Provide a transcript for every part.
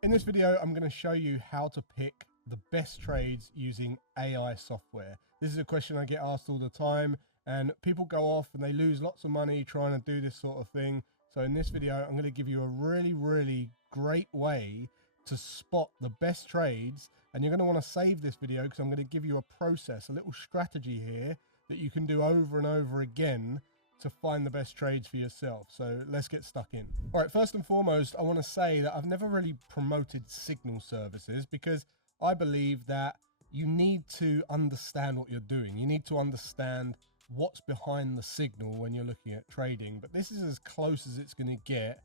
In this video, I'm going to show you how to pick the best trades using AI software. This is a question I get asked all the time, and people go off and they lose lots of money trying to do this sort of thing. So in this video, I'm going to give you a really great way to spot the best trades, and you're going to want to save this video because I'm going to give you a process, a little strategy here that you can do over and over again to find the best trades for yourself. So let's get stuck in. All right, first and foremost, I want to say that I've never really promoted signal services because I believe that you need to understand what you're doing. You need to understand what's behind the signal when you're looking at trading. But this is as close as it's going to get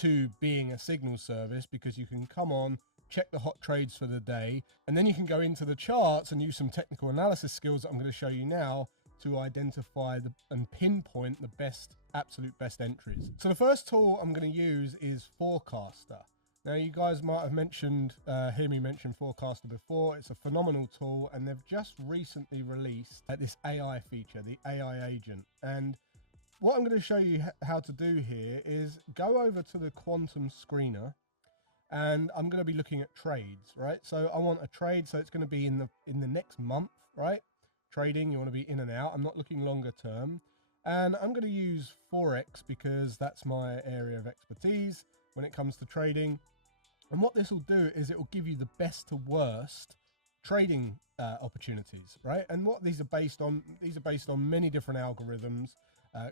to being a signal service, because you can come on, check the hot trades for the day, and then you can go into the charts and use some technical analysis skills that I'm going to show you now to identify and pinpoint the absolute best entries. So the first tool I'm going to use is Forecaster. Now you guys might have hear me mention Forecaster before. It's a phenomenal tool, and they've just recently released this AI feature, the AI agent. And what I'm going to show you how to do here is go over to the quantum screener, and I'm going to be looking at trades, right? So I want a trade, so it's going to be in the next month, right? Trading, you want to be in and out. I'm not looking longer term, and I'm going to use Forex because that's my area of expertise when it comes to trading. And what this will do is it will give you the best to worst trading opportunities, right? And what these are based on many different algorithms,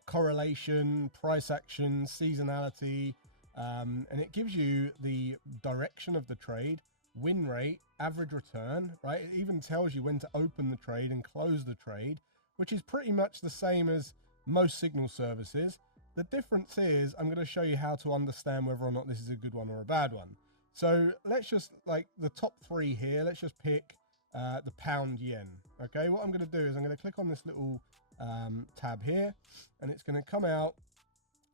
correlation, price action, seasonality, and it gives you the direction of the trade, win rate, average return, right? It even tells you when to open the trade and close the trade, which is pretty much the same as most signal services. The difference is I'm going to show you how to understand whether or not this is a good one or a bad one. So let's just, like the top three here, let's just pick the pound yen. Okay, what I'm going to do is I'm going to click on this little tab here, and it's going to come out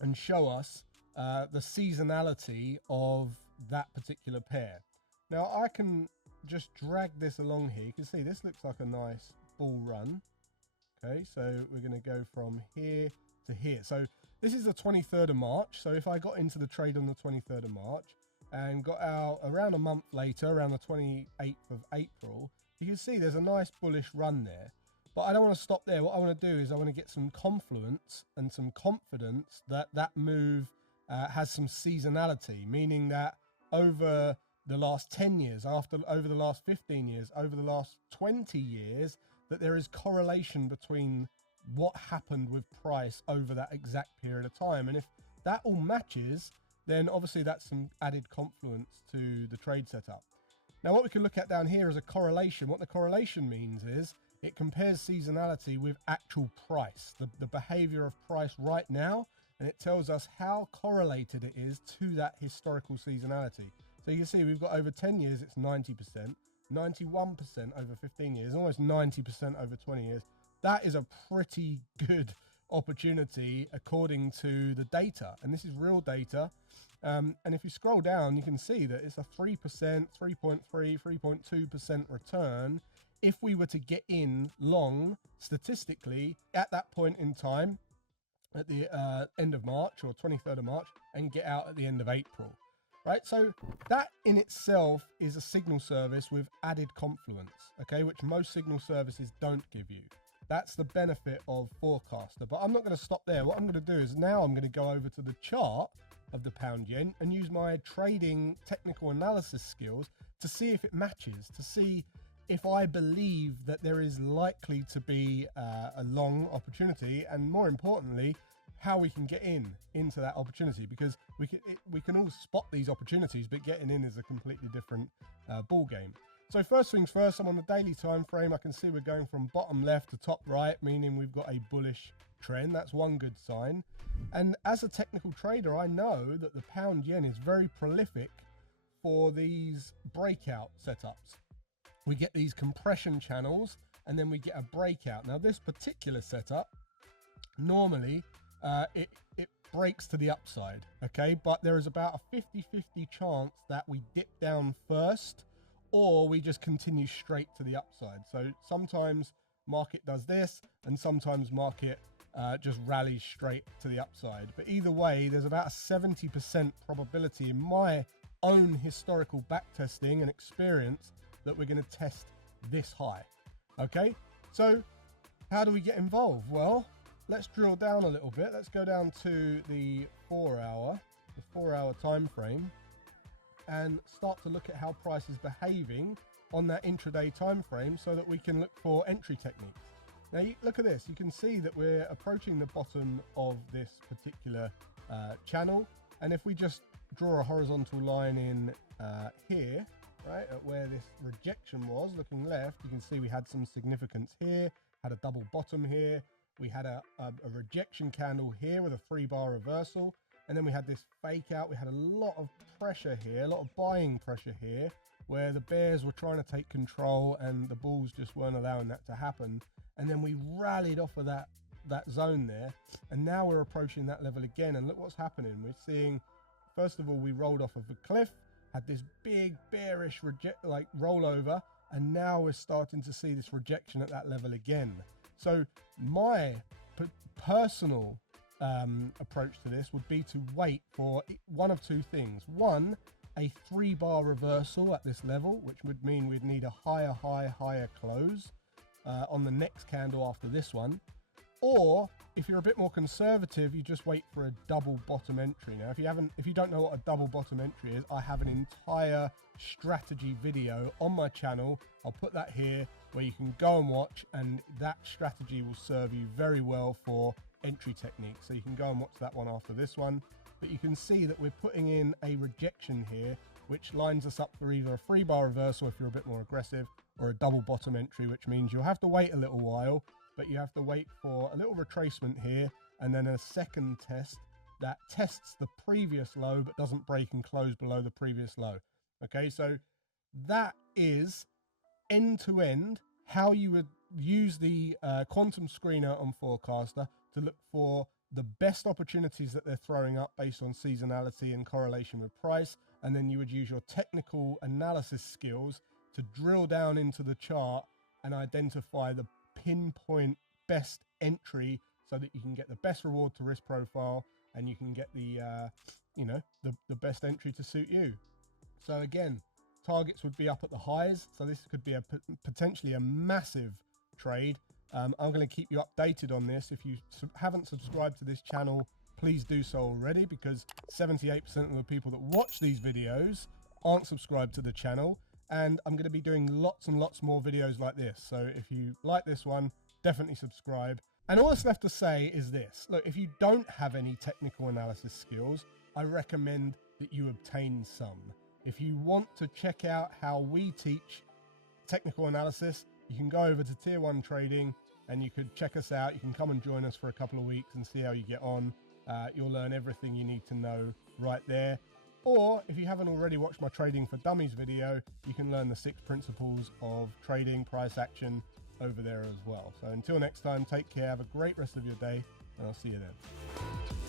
and show us the seasonality of that particular pair. Now I can just drag this along here. You can see this looks like a nice bull run. Okay, so we're going to go from here to here. So this is the 23rd of March. So if I got into the trade on the 23rd of March and got out around a month later, around the 28th of April, you can see there's a nice bullish run there. But I don't want to stop there. What I want to do is I want to get some confluence and some confidence that that move has some seasonality, meaning that over the last 10 years, over the last 15 years, over the last 20 years, that there is correlation between what happened with price over that exact period of time. And if that all matches, then obviously that's some added confluence to the trade setup. Now what we can look at down here is a correlation. What the correlation means is it compares seasonality with actual price, the behavior of price right now, and it tells us how correlated it is to that historical seasonality. So you can see we've got over 10 years, it's 90%, 91% over 15 years, almost 90% over 20 years. That is a pretty good opportunity according to the data. And this is real data. And if you scroll down, you can see that it's a 3%, 3.3, 3.2% return if we were to get in long statistically at that point in time at the end of March or 23rd of March and get out at the end of April. Right, so that in itself is a signal service with added confluence, okay, which most signal services don't give you. That's the benefit of Forecaster. But I'm not going to stop there. What I'm going to do is now I'm going to go over to the chart of the pound yen and use my trading technical analysis skills to see if it matches, to see if I believe that there is likely to be a long opportunity, and more importantly, how we can get into that opportunity, because we can all spot these opportunities, but getting in is a completely different ball game. So first things first, I'm on the daily time frame. I can see we're going from bottom left to top right, meaning we've got a bullish trend. That's one good sign. And as a technical trader, I know that the pound yen is very prolific for these breakout setups. We get these compression channels and then we get a breakout. Now this particular setup, normally it breaks to the upside, okay? But there is about a 50-50 chance that we dip down first, or we just continue straight to the upside. So sometimes market does this, and sometimes market just rallies straight to the upside. But either way, there's about a 70% probability, in my own historical backtesting and experience that we're going to test this high. Okay, so how do we get involved? Well, let's drill down a little bit. Let's go down to the 4 hour time frame and start to look at how price is behaving on that intraday time frame so that we can look for entry techniques. Now look at this, you can see that we're approaching the bottom of this particular channel, and if we just draw a horizontal line in here, right at where this rejection was, looking left, you can see we had some significance here, had a double bottom here, we had a rejection candle here with a 3-bar reversal, and then we had this fake out. We had a lot of pressure here, a lot of buying pressure here, where the bears were trying to take control and the bulls just weren't allowing that to happen. And then we rallied off of that zone there, and now we're approaching that level again, and look what's happening. We're seeing, first of all, we rolled off of a cliff, had this big bearish rollover, and now we're starting to see this rejection at that level again. So my personal approach to this would be to wait for one of two things. One, a 3-bar reversal at this level, which would mean we'd need a higher close on the next candle after this one. Or if you're a bit more conservative, you just wait for a double bottom entry. Now, if you don't know what a double bottom entry is, I have an entire strategy video on my channel. I'll put that here where you can go and watch, and that strategy will serve you very well for entry techniques. So you can go and watch that one after this one. But you can see that we're putting in a rejection here, which lines us up for either a 3-bar reversal if you're a bit more aggressive, or a double bottom entry, which means you'll have to wait a little while, but you have to wait for a little retracement here, and then a second test that tests the previous low but doesn't break and close below the previous low. Okay, so that is end to end how you would use the quantum screener on Forecaster to look for the best opportunities that they're throwing up based on seasonality and correlation with price, and then you would use your technical analysis skills to drill down into the chart and identify the pinpoint best entry so that you can get the best reward to risk profile, and you can get the the best entry to suit you. So again, targets would be up at the highs, so this could be potentially a massive trade. I'm going to keep you updated on this. If you haven't subscribed to this channel, please do so already, because 78% of the people that watch these videos aren't subscribed to the channel, and I'm going to be doing lots and lots more videos like this. So if you like this one, definitely subscribe. And all that's left to say is this. Look, if you don't have any technical analysis skills, I recommend that you obtain some. If you want to check out how we teach technical analysis, you can go over to Tier 1 Trading and you could check us out. You can come and join us for a couple of weeks and see how you get on. You'll learn everything you need to know right there. Or if you haven't already watched my Trading for Dummies video, you can learn the 6 principles of trading, price action over there as well. So until next time, take care, have a great rest of your day, and I'll see you then.